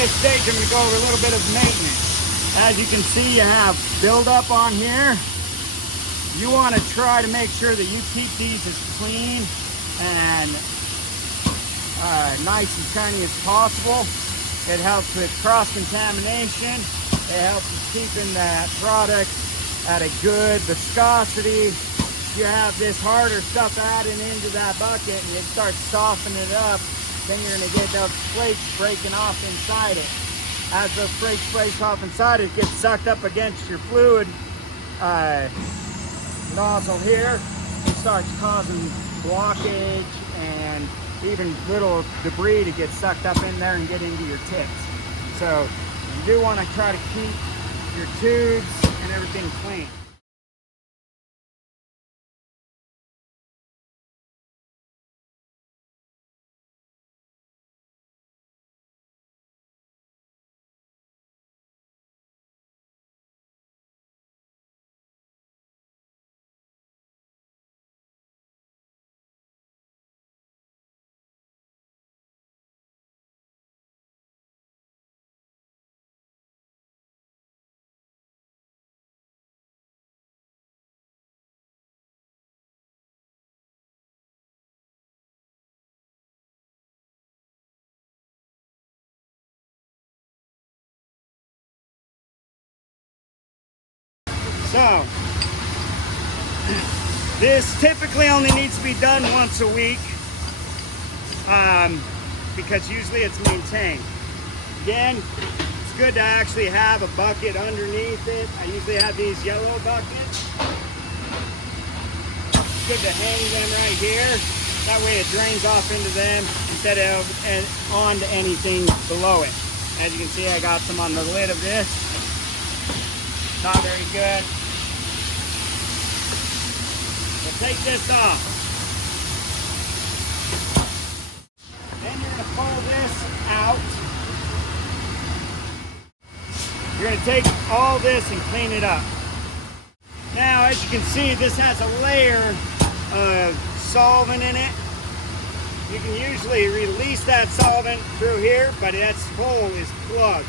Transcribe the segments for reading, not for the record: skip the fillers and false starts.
this stage, I'm going to go over a little bit of maintenance. As you can see, you have buildup on here. You want to try to make sure that you keep these as clean and nice and shiny as possible. It helps with cross-contamination. It helps with keeping that product at a good viscosity. You have this harder stuff added into that bucket and it starts softening it up, then you're going to get those flakes breaking off inside it. As those flakes break off inside it, gets sucked up against your fluid nozzle here. It starts causing blockage and even little debris to get sucked up in there and get into your tips. So you do want to try to keep your tubes and everything clean. So, this typically only needs to be done once a week because usually it's maintained. Again, it's good to actually have a bucket underneath it. I usually have these yellow buckets. It's good to hang them right here. That way it drains off into them instead of onto anything below it. As you can see, I got some on the lid of this. Not very good. We'll take this off. Then you're going to pull this out. You're going to take all this and clean it up. Now, as you can see, this has a layer of solvent in it. You can usually release that solvent through here, but that hole is plugged.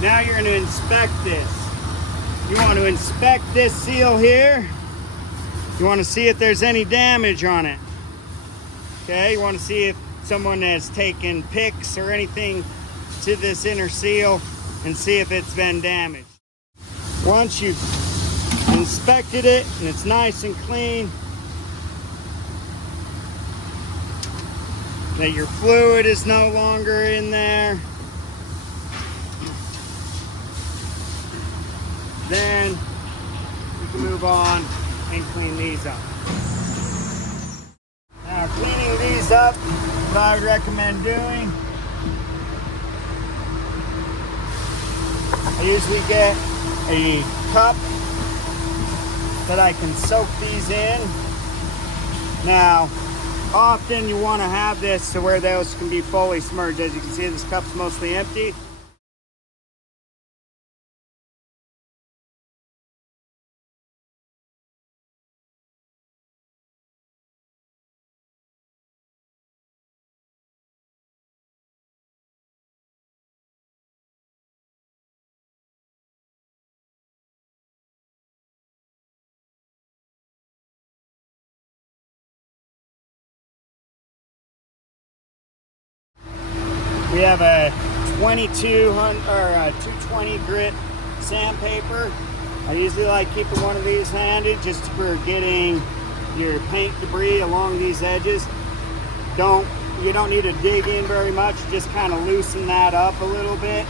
Now you're going to inspect this. You want to inspect this seal here. You want to see if there's any damage on it. Okay, you want to see if someone has taken picks or anything to this inner seal and see if it's been damaged. Once you've inspected it and it's nice and clean, that your fluid is no longer in there, then you can move on and clean these up. Now, cleaning these up, what I would recommend doing, I usually get a cup that I can soak these in. Now, often you want to have this to where those can be fully submerged. As you can see, this cup's mostly empty. We have a 220 grit sandpaper. I usually like keeping one of these handy just for getting your paint debris along these edges. You don't need to dig in very much, just kind of loosen that up a little bit.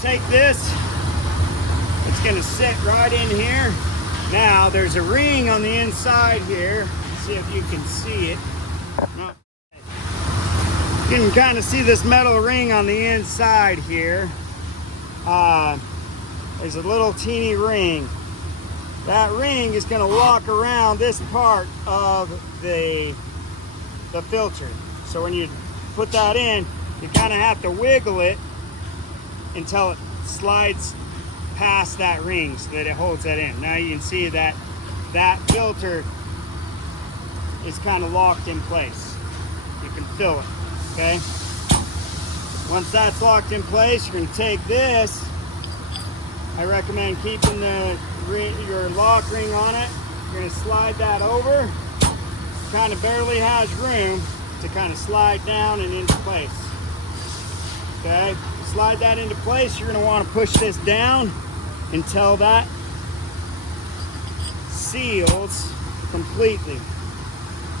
take this, it's gonna sit right in here. Now there's a ring on the inside here. Let's see if you can see it. No. You can kind of see this metal ring on the inside here. There's a little teeny ring. That ring is going to lock around this part of the filter. So when you put that in, you kind of have to wiggle it until it slides past that ring so that it holds that in. Now you can see that that filter is kind of locked in place. You can feel it, okay? Once that's locked in place, you're going to take this. I recommend keeping your lock ring on it. You're going to slide that over. Kind of barely has room to kind of slide down and into place. Okay, slide that into place. You're going to want to push this down until that seals completely.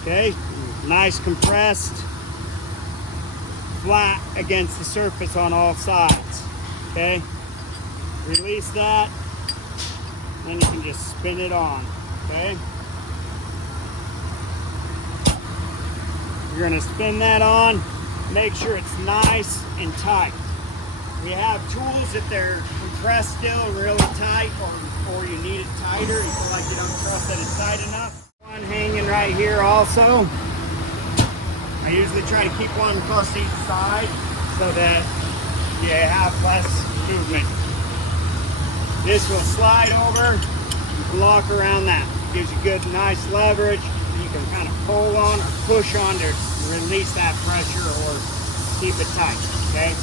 Okay, nice compressed, flat against the surface on all sides. Okay, release that, then you can just spin it on. Okay, you're going to spin that on. Make sure it's nice and tight. We have tools if they're compressed still really tight, or you need it tighter. You feel like you don't trust that it's tight enough. One hanging right here also. I usually try to keep one across each side so that you have less movement. This will slide over. You can lock around that. Gives you good, nice leverage. You can kind of pull on or push on to release that pressure or keep it tight. Okay.